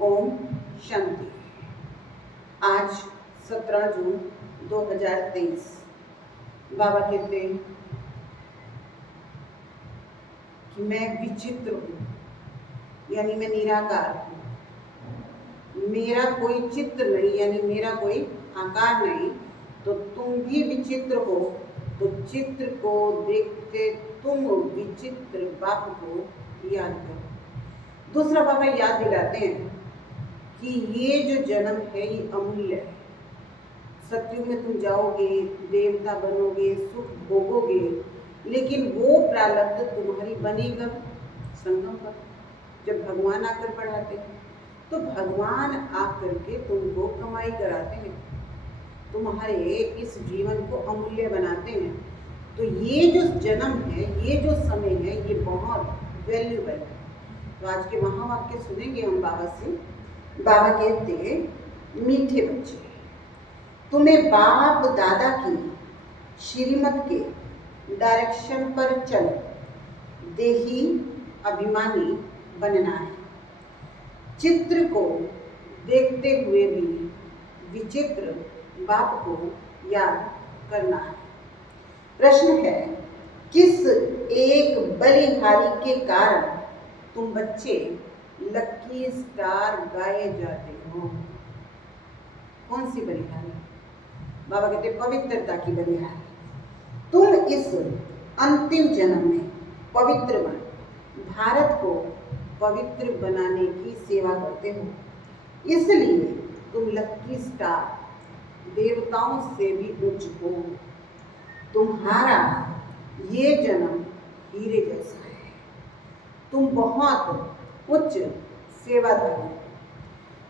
ओम शांति। आज 17 जून 2023। बाबा कहते हैं कि मैं विचित्र हूँ, यानी मैं निराकार हूँ। मेरा कोई चित्र नहीं, यानी मेरा कोई आकार नहीं। तो तुम भी विचित्र हो, तो चित्र को देखते तुम विचित्र बाप को याद करो। दूसरा बाबा याद दिलाते हैं कि ये जो जन्म है ये अमूल्य है। सत्युग में तुम जाओगे, देवता बनोगे, सुख भोगोगे, लेकिन वो प्रारब्ध तुम्हारी बनेगा संगम पर। जब भगवान आकर पढ़ाते हैं तो भगवान आकर के तुमको कमाई कराते हैं, तुम्हारे इस जीवन को अमूल्य बनाते हैं। तो ये जो जन्म है, ये जो समय है, ये बहुत वैल्यूबल है। तो आज के महावाक्य सुनेंगे हम बाबा से। बाबा कहते हैं, मीठे बच्चे, तुम्हें बाप दादा की श्रीमत के डायरेक्शन पर चल देही अभिमानी बनना है। चित्र को देखते हुए भी विचित्र बाप को याद करना है। प्रश्न है, किस एक बलिहारी के कारण तुम बच्चे लकी स्टार गाए जाते हो? कौन सी बलिहारी? बाबा कहते पवित्रता की बलिहारी। तुम इस अंतिम जन्म में पवित्र बन भारत को पवित्र बनाने की सेवा करते हो, इसलिए तुम लकी स्टार देवताओं से भी उच्च हो। तुम्हारा ये जन्म हीरे जैसा है। तुम बहुत उच्च सेवादार हो।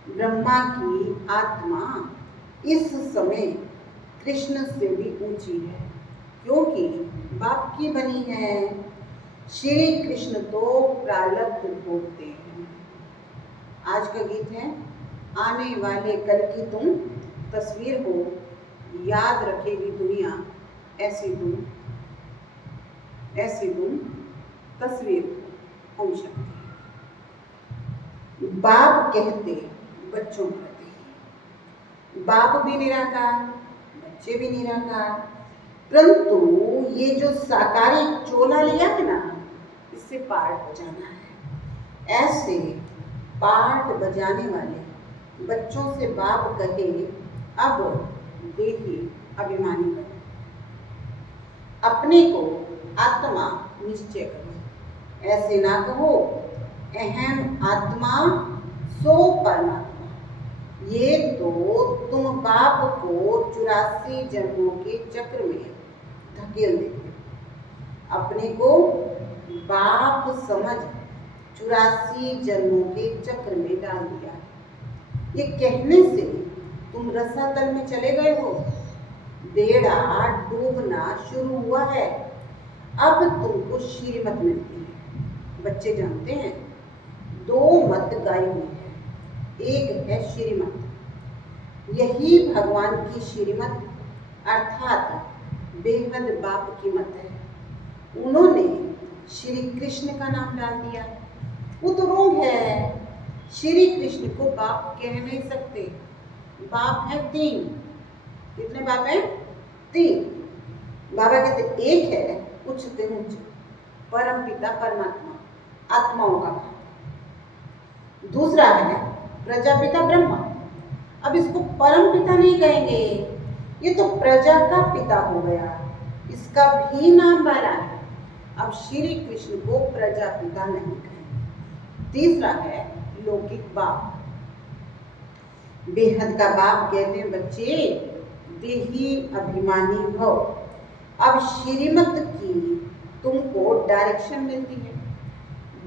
ब्रह्मा की आत्मा इस समय कृष्ण से भी ऊंची है, क्योंकि बाप की बनी है। श्री कृष्ण तो प्रारब्ध भोगते हैं। आज का गीत है, आने वाले कल की तुम तस्वीर हो, याद रखेगी दुनिया ऐसी तुम तस्वीर हो। ओम शांति। बाप कहते बच्चों प्रति, बाप भी निराकार, बच्चे भी निराकार, परंतु ये जो साकारी चोला लिया है ना, इससे पाठ बजाना है। ऐसे पाठ बजाने वाले बच्चों से बाप कहे, अब देही अभिमानी बनो, अपने को आत्मा निश्चय करो। ऐसे ना कहो अहम आत्मा सो परमात्मा। ये तो तुम बाप को 84 जन्मों के चक्र में धकेल देते। अपने को बाप समझ 84 जन्मों के चक्र में डाल दिया। ये कहने से तुम रसातल में चले गए हो, बेड़ा डूबना शुरू हुआ है। अब तुमको श्रीमत मिलती है। बच्चे जानते हैं, 2 मत गाई हुई है। एक है श्रीमत, यही भगवान की श्रीमत अर्थात बेहद बाप की मत है। उन्होंने श्री कृष्ण का नाम डाल दिया। वो तो रोग है। श्री कृष्ण को बाप कह नहीं सकते। बाप है 3। कितने बाप हैं? 3। बाबा कहते एक है उच्चते उच्च परम पिता परमात्मा, आत्माओं का बाप। दूसरा है प्रजापिता ब्रह्मा। अब इसको परम पिता नहीं कहेंगे, ये तो प्रजा का पिता हो गया, इसका भी नाम वाला है। अब श्री कृष्ण को प्रजापिता नहीं कहेंगे। तीसरा है लौकिक बाप, बेहद का बाप। कहते हैं बच्चे देही अभिमानी भव। अब श्रीमत की तुमको डायरेक्शन मिलती है,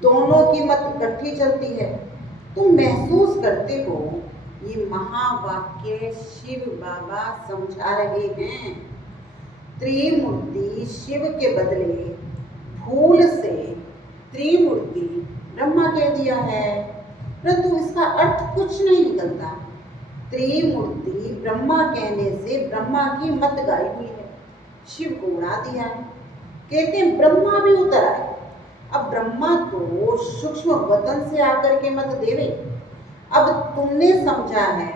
दोनों की मत इकट्ठी चलती है। तुम महसूस करते हो ये महावाक्य शिव बाबा समझा रहे हैं। त्रिमूर्ति शिव के बदले भूल से त्रिमूर्ति ब्रह्मा कह दिया है, परंतु इसका अर्थ कुछ नहीं निकलता। त्रिमूर्ति ब्रह्मा कहने से ब्रह्मा की मत गाई हुई है, शिव को उड़ा दिया है। कहते हैं ब्रह्मा भी उतर आए, अब ब्रह्मा तो सूक्ष्म वतन से आकर के मत देवे। अब तुमने समझा है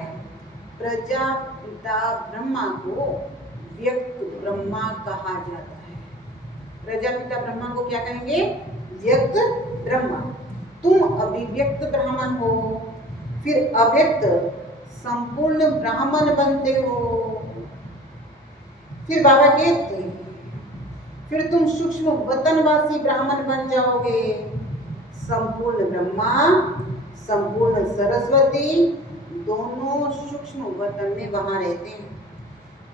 प्रजापिता ब्रह्मा को व्यक्त ब्रह्मा कहा जाता है। प्रजापिता ब्रह्मा को क्या कहेंगे? व्यक्त ब्रह्मा। तुम अभिव्यक्त ब्राह्मण हो, फिर अव्यक्त संपूर्ण ब्राह्मण बनते हो। फिर बाबा कहते हैं फिर तुम सूक्ष्म वतनवासी ब्राह्मण बन जाओगे। संपूर्ण ब्रह्मा, संपूर्ण सरस्वती दोनों सूक्ष्म वतन में वहां रहते हैं।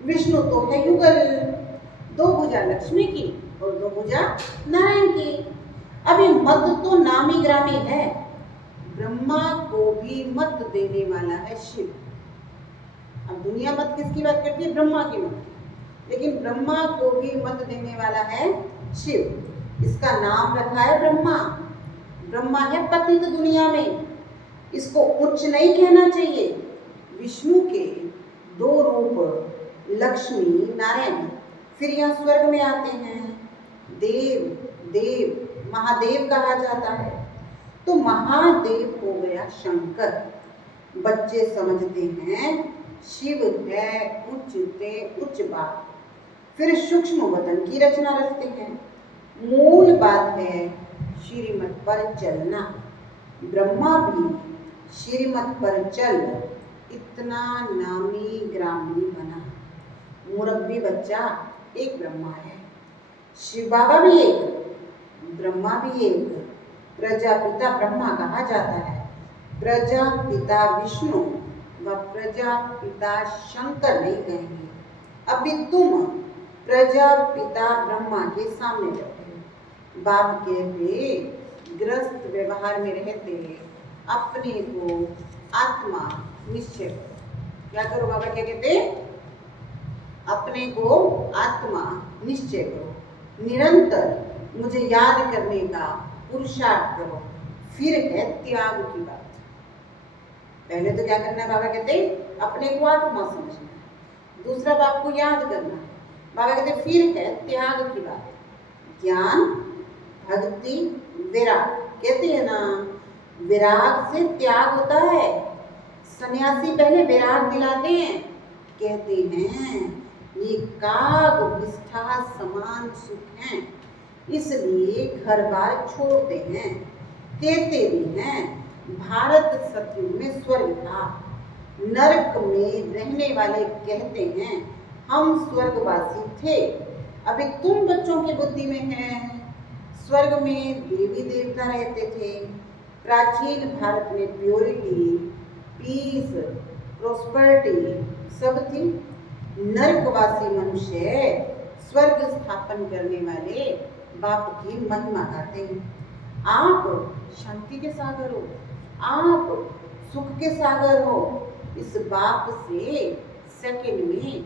विष्णु तो है युगल, दो भुजा लक्ष्मी की और दो भुजा नारायण की। अभी मत तो नामी ग्रामी है, ब्रह्मा को भी मत देने वाला है शिव। अब दुनिया मत किसकी बात करती है? ब्रह्मा की मत, लेकिन ब्रह्मा को भी मत देने वाला है शिव। इसका नाम रखा है ब्रह्मा। ब्रह्मा है पतित दुनिया में, इसको उच्च नहीं कहना चाहिए। विष्णु के दो रूप लक्ष्मी नारायण फिर यहाँ स्वर्ग में आते हैं। देव महादेव कहा जाता है। तो महादेव हो गया शंकर। बच्चे समझते हैं शिव है उच्च बात, फिर सूक्ष्म वतन की रचना रचते हैं। मूल बात है श्रीमत पर चलना। ब्रह्मा भी श्रीमत पर चल इतना नामी ग्रामी बना। मुरब्बी बच्चा एक ब्रह्मा है, शिव बाबा भी एक, ब्रह्मा भी एक। प्रजापिता ब्रह्मा कहा जाता है, प्रजापिता विष्णु व प्रजापिता शंकर नहीं कहेंगे। अभी तुम प्रजापिता ब्रह्मा के सामने बैठे हो। बाप कहते ग्रस्त व्यवहार में रहते अपने को आत्मा निश्चय करो। क्या करो? बाबा क्या कहते? अपने को आत्मा निश्चय करो, निरंतर मुझे याद करने का पुरुषार्थ करो। फिर है त्याग की बात। पहले तो क्या करना है? बाबा कहते अपने को आत्मा समझना है, दूसरा बाप को याद करना है। बाबा कहते फिर है त्याग की बात। ज्ञान, भक्ति, विराग। कहते हैं ना विराग से त्याग होता है। सन्यासी पहले विराग दिलाते हैं, कहते हैं ये काग विष्ठा समान सुख है, इसलिए घर बार छोड़ते हैं। कहते भी हैं भारत सतयुग में स्वर्ग था, नरक में रहने वाले कहते हैं हम स्वर्गवासी थे। अभी तुम बच्चों की बुद्धि में है स्वर्ग में देवी देवता रहते थे। प्राचीन भारत में प्योरिटी, पीस, प्रोस्पेरिटी सब थी। नरकवासी मनुष्य स्वर्ग स्थापन करने वाले बाप की महिमा गाते हैं। आप शांति के सागर हो, आप सुख के सागर हो। इस बाप से सेकंड में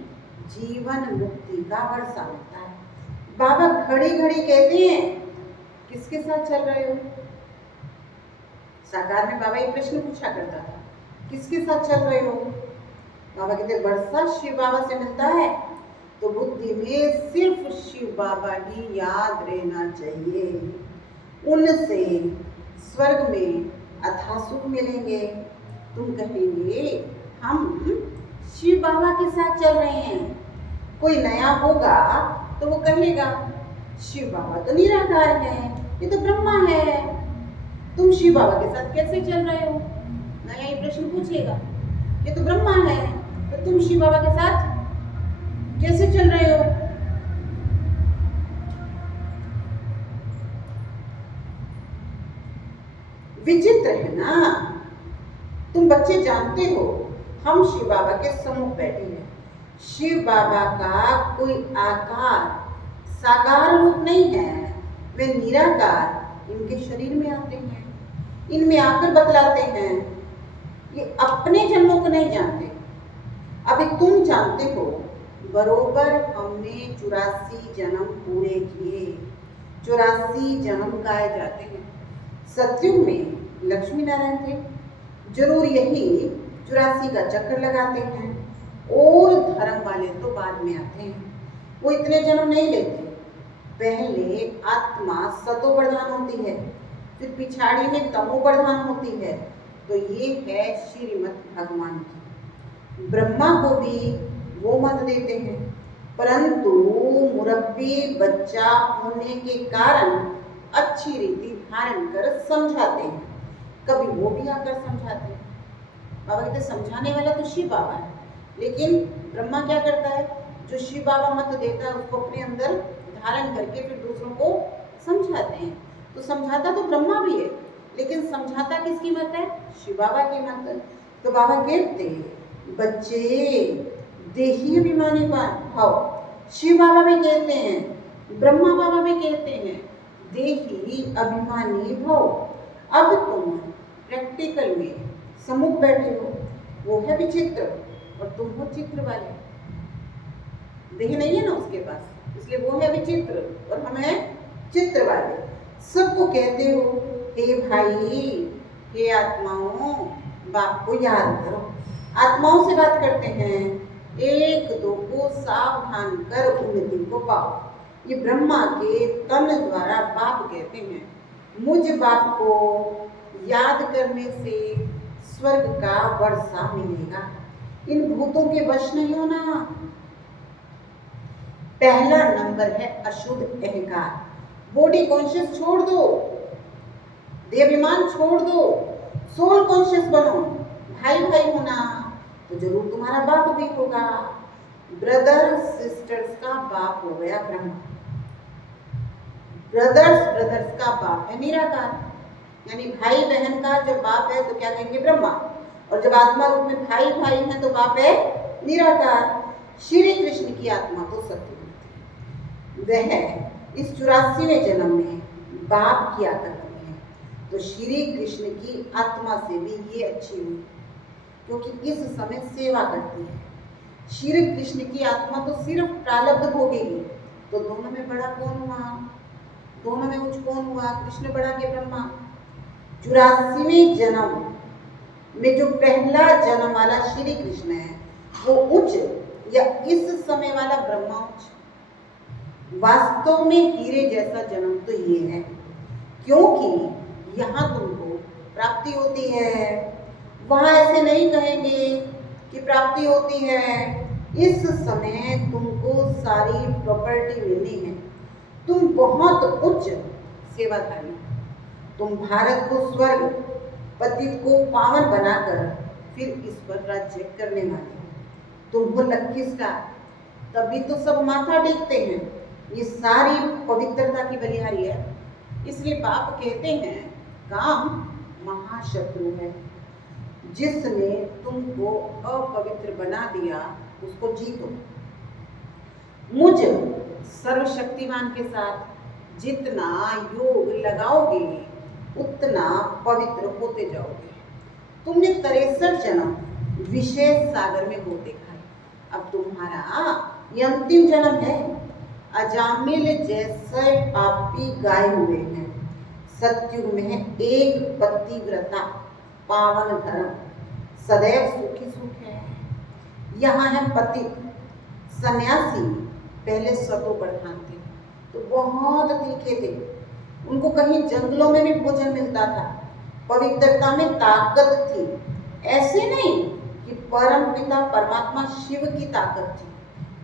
जीवन मुक्ति का वर्षा होता है। बाबा घड़ी घड़ी कहते हैं किसके साथ चल रहे हो? साकार में बाबा ये प्रश्न पूछा करता था, किसके साथ चल रहे हो? बाबा कहते वर्षा शिव बाबा से मिलता है तो बुद्धि में सिर्फ शिव बाबा ही याद रहना चाहिए। उनसे स्वर्ग में अथाह सुख मिलेंगे। तुम कहेंगे हम शिव बाबा के साथ चल रहे हैं। कोई नया होगा तो वो कहेगा शिव बाबा तो निराकार है, ये तो ब्रह्मा है, तुम शिव बाबा के साथ कैसे चल रहे हो? नया ये प्रश्न पूछेगा, ये तो ब्रह्मा है तो तुम शिव बाबा के साथ कैसे चल रहे हो? विचित्र है ना। तुम बच्चे जानते हो हम शिव बाबा के सम्मुख बैठे हैं। शिव बाबा का कोई आकार साकार रूप नहीं है, वे निराकार इनके शरीर में आते हैं, इनमें आकर बतलाते हैं। ये अपने जन्मों को नहीं जानते। अभी तुम जानते हो बरोबर हमने 84 जन्म पूरे किए। 84 जन्म गाए जाते हैं। सतयुग में लक्ष्मी नारायण थे, जरूर यही 84 का चक्कर लगाते हैं। और धर्म वाले तो बाद में आते हैं, वो इतने जन्म नहीं लेते। पहले आत्मा सतो प्रधान होती है, फिर पिछाड़ी में तमो प्रधान होती है। तो ये है श्रीमद् भगवान की। ब्रह्मा को भी वो मत देते हैं, परंतु मुरब्बी बच्चा होने के कारण अच्छी रीति धारण कर समझाते हैं। कभी वो भी आकर समझाते हैं। बाबा कहते समझाने वाला तो शिव बाबा है, लेकिन ब्रह्मा क्या करता है, जो शिव बाबा मत देता है उसको अपने अंदर धारण करके फिर दूसरों को समझाते हैं। तो समझाता तो ब्रह्मा भी है, लेकिन समझाता किसकी मत है, शिव बाबा की मत है। तो बाबा कहते बच्चे देही अभिमानी भाव, शिव बाबा भी कहते हैं, ब्रह्मा बाबा भी कहते हैं देही अभिमानी भाव। अब तुम प्रैक्टिकल में सम्मुख बैठे हो, वो है विचित्र और तुम हो चित्र वाले। देह नहीं है ना उसके पास, इसलिए वो है विचित्र और हम हैं चित्र वाले। सबको कहते हो हे भाई, हे आत्माओं, बाप को याद करो। आत्माओं से बात करते हैं, एक दो को सावधान कर उन्नति को पाओ। ये ब्रह्मा के तन द्वारा बाप कहते हैं, मुझ बाप को याद करने से स्वर्ग का वर्षा मिलेगा। इन भूतों के वश नहीं होना। पहला नंबर है अशुद्ध अहंकार। बॉडी कॉन्शियस छोड़ दो, देहाभिमान छोड़ दो, सोल कॉन्शियस बनो। भाई भाई होना तो जरूर तुम्हारा बाप भी होगा। ब्रदर सिस्टर्स का बाप हो गया ब्रह्मा। ब्रदर्स का बाप है निराकार, यानी भाई बहन का जब बाप है तो क्या कहेंगे, ब्रह्मा। और जब आत्मा रूप में भाई भाई है तो बाप है निराकार। श्री कृष्ण की आत्मा तो सत्य, वह इस 84वें जन्म में बाप किया करती है। तो श्री कृष्ण की आत्मा से भी ये अच्छी हुई, क्योंकि इस समय सेवा करती है। श्री कृष्ण की आत्मा तो सिर्फ प्रारब्ध भोगेगी। तो दोनों में बड़ा कौन हुआ, दोनों में उच्च कौन हुआ, कृष्ण बड़ा के ब्रह्मा। 84वें जन्म में जो पहला जन्म वाला श्री कृष्ण है वो उच्च, या इस समय वाला ब्रह्मा उच्च। वास्तव में हीरे जैसा जन्म तो ये है, क्योंकि यहाँ तुमको प्राप्ति होती है, वहां ऐसे नहीं कहेंगे कि प्राप्ति होती है। इस समय तुमको सारी प्रॉपर्टी मिलनी है। तुम बहुत उच्च सेवाधारी, तुम भारत को स्वर्ग, पतित को पावन बनाकर फिर इस पर राज्य करने वाले हो। तुम हो लकी स्टार, तभी तो सब माथा टेकते हैं। ये सारी पवित्रता की बलिहारी है। इसलिए बाप कहते हैं काम महाशत्रु है। जिसने तुमको अपवित्र बना दिया उसको जीतो। मुझ सर्वशक्तिमान के साथ जितना योग लगाओगे उतना पवित्र होते जाओगे। तुमने 63 जन्म विषय सागर में हो देखा है, अब तुम्हारा ये अंतिम जन्म है। अजामिल जैसे पापी गाय हुए हैं। सत्युग में एक पतिव्रता पावन धर्म, सदैव सुखी सुख है। यहाँ है पति सन्यासी, पहले सतो प्रधान थे तो बहुत तीखे थे। उनको कहीं जंगलों में भी भोजन मिलता था। पवित्रता में ताकत थी। ऐसे नहीं कि परम पिता परमात्मा शिव की ताकत थी,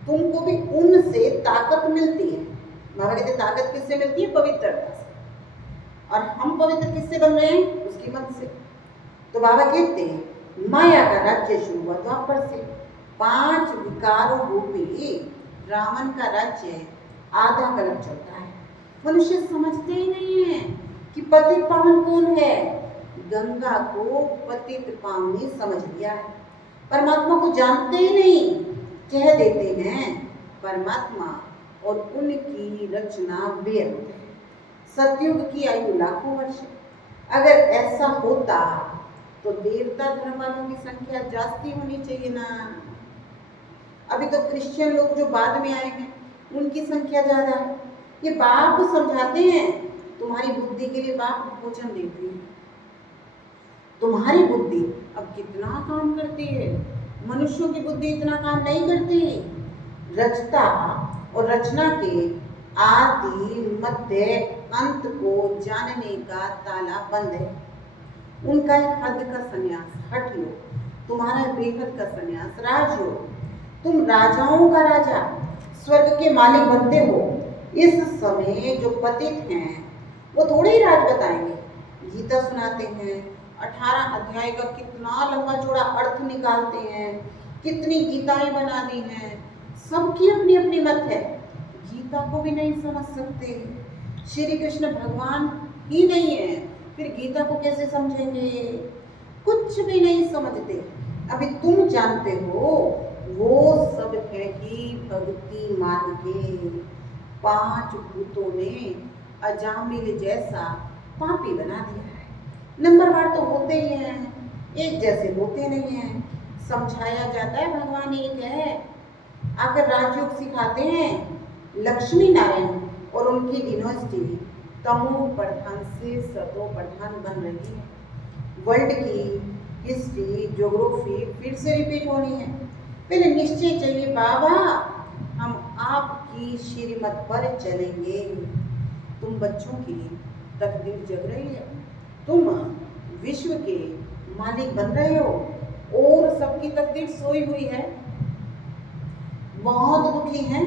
तुमको भी उनसे ताकत मिलती है। बाबा कहते ताकत किससे मिलती है, पवित्रता से। और हम पवित्र किससे बन रहे हैं, उसकी मत से। तो बाबा कहते हैं माया का राज्य शुरू हुआ द्वापर से। 5 विकारों रूपी रावण का राज्य आधा कलप चलता है। मनुष्य समझते ही नहीं है कि पतित पावन कौन है। गंगा को पतित पावनी समझ लिया है, परमात्मा को जानते ही नहीं। कह देते हैं परमात्मा और उनकी रचना बेअंत है। सतयुग की आयु लाखों वर्ष। अगर ऐसा होता तो देवता धर्म वालों की संख्या जास्ती होनी चाहिए ना। अभी तो क्रिश्चियन लोग जो बाद में आए हैं उनकी संख्या ज्यादा है। ये बाप समझाते हैं तुम्हारी बुद्धि के लिए बाप भोजन देते हैं। तुम्हारी बुद्धि अब कितना काम करती है, मनुष्यों की बुद्धि इतना काम नहीं करती। रचता और रचना के आदि मध्य अंत को जानने का ताला बंद है। उनका एक हद का संन्यास हठ योग, तुम्हारा बेहद का संन्यास राजयोग। तुम राजाओं का राजा, स्वर्ग के मालिक बनते हो। इस समय जो पतित हैं वो थोड़े ही राज बताएंगे, गीता सुनाते हैं, 18 अध्याय का कितना लंबा चौड़ा अर्थ निकालते हैं, कितनी गीताएं बना दी हैं। सबकी अपनी अपनी मत है, गीता को भी नहीं समझ सकते। श्री कृष्ण भगवान ही नहीं है, फिर गीता को कैसे समझेंगे? कुछ भी नहीं समझते। अभी तुम जानते हो वो सब है ही भक्ति मार्ग के। 5 भूतों ने अजामिल जैसा पापी बना दिया है। नंबरवार तो होते ही हैं, एक जैसे होते नहीं हैं। समझाया जाता है भगवान एक है, आकर राजयोग सिखाते हैं। लक्ष्मी नारायण और उनकी डिनोस्टी तमो प्रधान से सतो प्रधान बन रही है। वर्ल्ड की हिस्ट्री ज्योग्राफी फिर से रिपीट होनी है। पहले निश्चय चाहिए बाबा, हम आपकी श्रीमत पर चलेंगे। तुम बच्चों की तकदीर जग रही है, तुम विश्व के मालिक बन रहे हो और सबकी तकदीर सोई हुई है। बहुत दुखी हैं।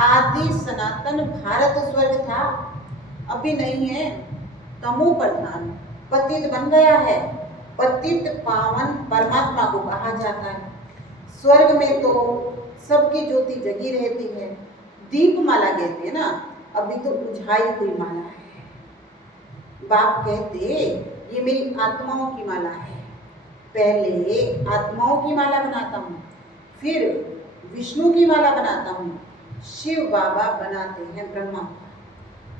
आदि सनातन भारत स्वर्ग था, अभी नहीं है। तमो प्रधान पतित बन गया है। पतित पावन परमात्मा को कहा जाता है। स्वर्ग में तो सबकी ज्योति जगी रहती है, दीपमाला कहते हैं ना, अभी तो बुझाई हुई माला है। बाप कहते ये मेरी आत्माओं की माला है। पहले आत्माओं की माला बनाता हूँ, फिर विष्णु की माला बनाता हूँ, शिव बाबा बनाते हैं ब्रह्मा।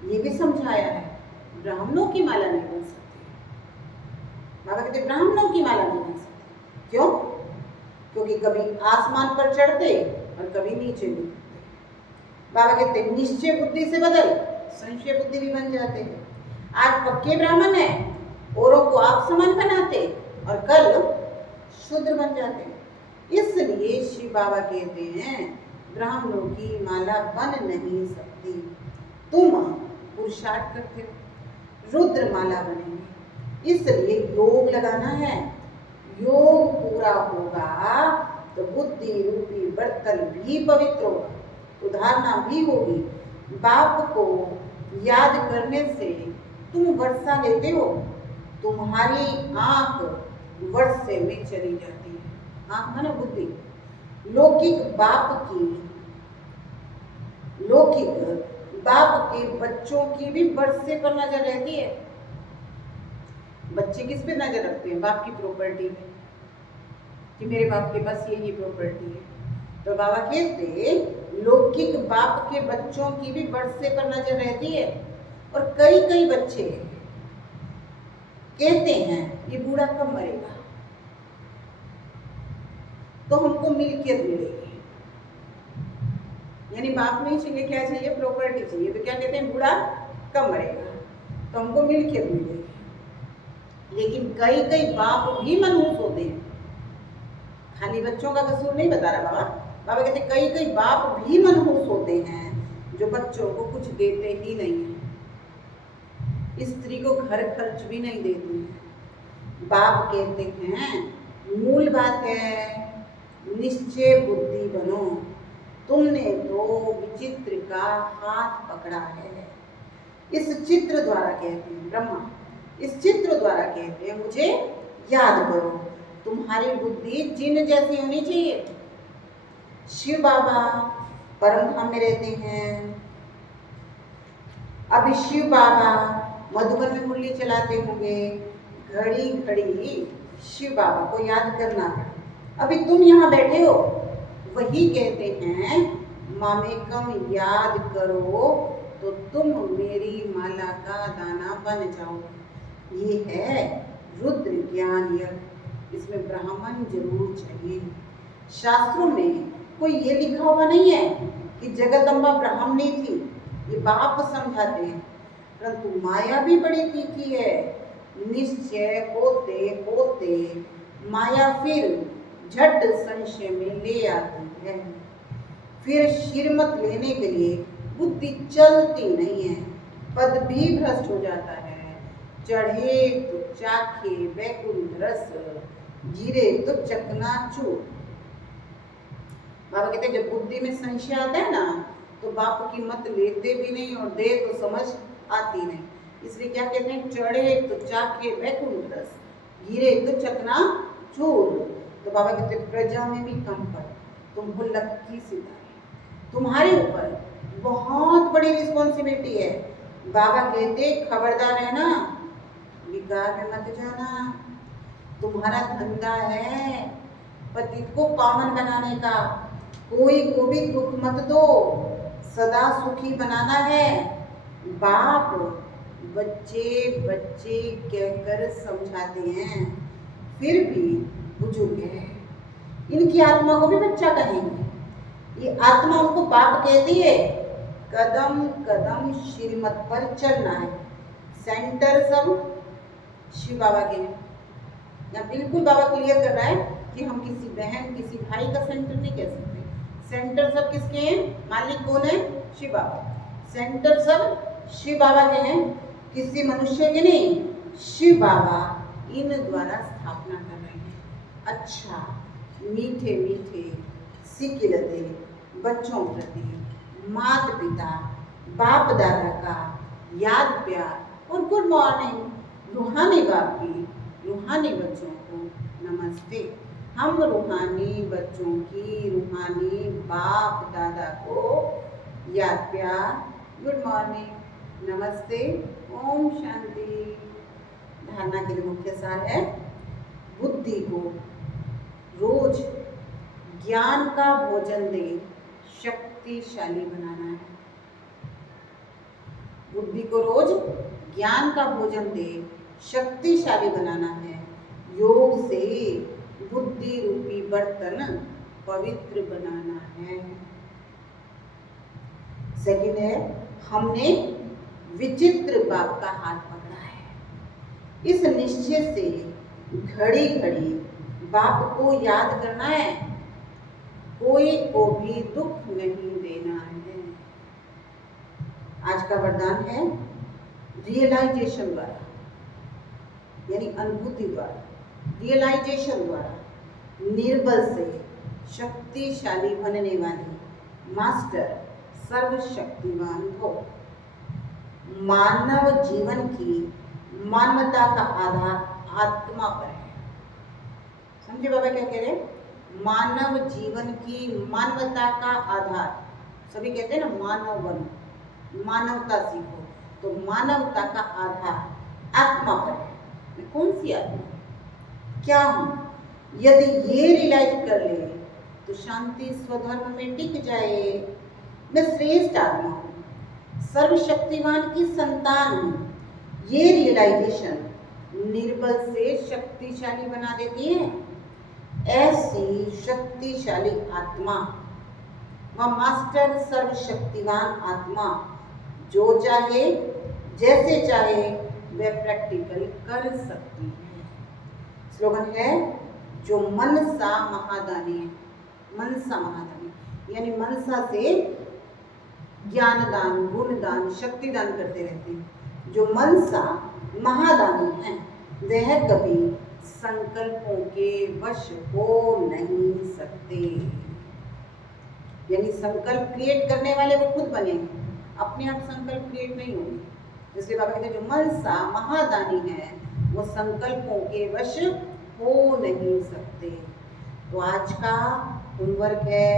ये भी समझाया है, ब्राह्मणों की माला नहीं बन सकती। बाबा कहते ब्राह्मणों की माला नहीं बन सकती। क्यों? क्योंकि कभी आसमान पर चढ़ते और कभी नीचे उतरते। बाबा कहते निश्चय बुद्धि से बदल, संशय बुद्धि भी बन जाते हैं। आज पक्के ब्राह्मण है, औरों को आप समान बनाते और कल शूद्र बन जाते। इसलिए शिव बाबा कहते हैं ब्राह्मणों की माला बन नहीं सकती। तुम पुरुषार्थ करते हो, रुद्र माला बनेंगे। इसलिए योग लगाना है। योग पूरा होगा तो बुद्धि रूपी बर्तन भी पवित्र होगा, उधारना भी होगी। बाप को याद करने से तुम वर्षा लेते हो, तुम्हारी आंख वर्षे में चली जाती है। आंख है ना बुद्धि। लौकिक बाप के बच्चों की भी वर्षे पर नजर रहती है। बच्चे किस पे नजर रखते हैं? बाप की प्रॉपर्टी पे, कि मेरे बाप के पास ये प्रॉपर्टी है। तो बाबा कहते लौकिक बाप के बच्चों की भी वर्षे पर नजर रहती है। और कई बच्चे कहते हैं ये बूढ़ा कब मरेगा, तो हमको मिल्कियत मिलेगी। यानी बाप नहीं चाहिए, क्या चाहिए? प्रॉपर्टी चाहिए। तो क्या कहते हैं? बूढ़ा कब मरेगा तो हमको मिल्कियत मिलेगी। लेकिन कई बाप भी मनहूस होते हैं। खाली बच्चों का कसूर नहीं बता रहा बाबा। बाबा कहते कई बाप भी मनहूस होते हैं जो बच्चों को कुछ देते ही नहीं है, स्त्री को घर खर्च भी नहीं देते हैं। बाप कहते हैं मूल बात है निश्चय बुद्धि बनो। तुमने तो विचित्र का हाथ पकड़ा है। इस चित्र द्वारा कहते हैं ब्रह्मा, इस चित्र द्वारा कहते हैं मुझे याद करो। तुम्हारी बुद्धि जिन जैसी होनी चाहिए। शिव बाबा परम धाम में रहते हैं। अभी शिव बाबा मधुबन में मुरली चलाते होंगे। घड़ी घड़ी शिव बाबा को याद करना। अभी तुम यहाँ बैठे हो, वही कहते हैं मामेकम याद करो तो तुम मेरी माला का दाना बन जाओ। ये है रुद्र ज्ञान यज्ञ। इसमें ब्राह्मण जरूर चाहिए। शास्त्रों में कोई ये लिखा हुआ नहीं है कि जगदम्बा ब्राह्मणी थी, ये बाप समझाते हैं। परंतु माया भी बड़ी तीखी है। निश्चय होते होते माया फिर झट संशय में ले आती है। फिर श्रीमत लेने के लिए बुद्धि चलती नहीं है, पद भी भ्रष्ट हो जाता है। चढ़े तो चाखे वैकुंठ रस, गिरे तो चकनाचूर। बाबा कहते हैं जब बुद्धि में संशय आता है ना, तो बाप की मत लेते भी नहीं और दे तो समझ आती नहीं। इसलिए क्या कहते हैं, चढ़े तो चाखे वैकुंठ रस, गिरे तो चकनाचूर। तो बाबा कहते हैं प्रजा में भी कम पर तुम हो लक्की सितारे, तुम्हारे ऊपर बहुत बड़ी रिस्पॉन्सिबिलिटी है। बाबा कहते खबरदार रहना, विकार में मत जाना। तुम्हारा धंधा है पतित को पावन बनाने का, कोई को भी दुख मत दो, सदा सुखी बनाना है। बाप बच्चे बच्चे कहकर समझाते हैं, फिर भी बुजुर्ग है, इनकी आत्मा को भी बच्चा कहेंगे। ये आत्मा उनको बाप कहती है। कदम कदम श्रीमत पर चलना है। सेंटर सब शिव बाबा के हैं। यहाँ बिल्कुल बाबा क्लियर कर रहा है कि हम किसी बहन किसी भाई का सेंटर नहीं कह सकते। सेंटर सब किसके हैं, मालिक कौन है, शिव बाबा। सेंटर सब शिव बाबा के हैं, किसी मनुष्य के नहीं, शिव बाबा इन द्वारा स्थापना कर रहे हैं। अच्छा मीठे मीठे सिकिलते बच्चों प्रति माता पिता बाप दादा का याद प्यार और गुड मॉर्निंग। रूहानी बाप की रूहानी बच्चों को नमस्ते। हम रूहानी बच्चों की रूहानी बाप दादा को याद प्यार, गुड मॉर्निंग, नमस्ते, ओम शांति। धारणा के लिए मुख्य सार है, बुद्धि को रोज ज्ञान का भोजन दे शक्तिशाली बनाना है। बुद्धि को रोज ज्ञान का भोजन दे शक्तिशाली बनाना है। योग से बुद्धि रूपी बर्तन पवित्र बनाना है। सेकंड है, हमने विचित्र बाप का हाथ पकड़ा है। इस निश्चय से घड़ी घड़ी बाप को याद करना है, कोई को भी दुख नहीं देना है। आज का वरदान है रियलाइजेशन द्वारा, यानी अनुभूति द्वारा, रियलाइजेशन द्वारा निर्बल से शक्तिशाली बनने वाली मास्टर सर्वशक्तिमान हो। मानव जीवन की मानवता का आधार आत्मा पर है। समझे बाबा क्या कह रहे हैं, मानव जीवन की मानवता का आधार, सभी कहते हैं ना मानव बनो, मानवता सीखो, तो मानवता का आधार आत्मा पर है। कौन सी आत्मा, क्या हूं? यदि ये रियलाइज कर ले तो शांति स्वधर्म में टिक जाए। मैं श्रेष्ठ आत्मा हूं, सर्वशक्तिमान की संतान हूं। ये रियलाइजेशन निर्बल से शक्तिशाली बना देती है। ऐसी शक्तिशाली आत्मा व मास्टर सर्वशक्तिमान आत्मा जो चाहे जैसे चाहे वह प्रैक्टिकल कर सकती है। स्लोगन है, जो मनसा महादानी है। मनसा महादानी यानी मनसा से ज्ञान दान, गुण दान, शक्ति दान करते रहते हैं। जो मनसा महादानी है वह कभी संकल्पों के वश हो नहीं सकते। यानी संकल्प क्रिएट करने वाले वो खुद बनेंगे, अपने आप संकल्प क्रिएट नहीं होंगे। इसलिए बाबा कहते हैं जो मनसा महादानी है वो संकल्पों के वश हो नहीं सकते। तो आज का होमवर्क है,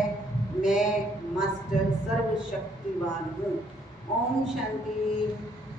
मैं मास्टर सर्वशक्तिवान हूँ। ओम शांति।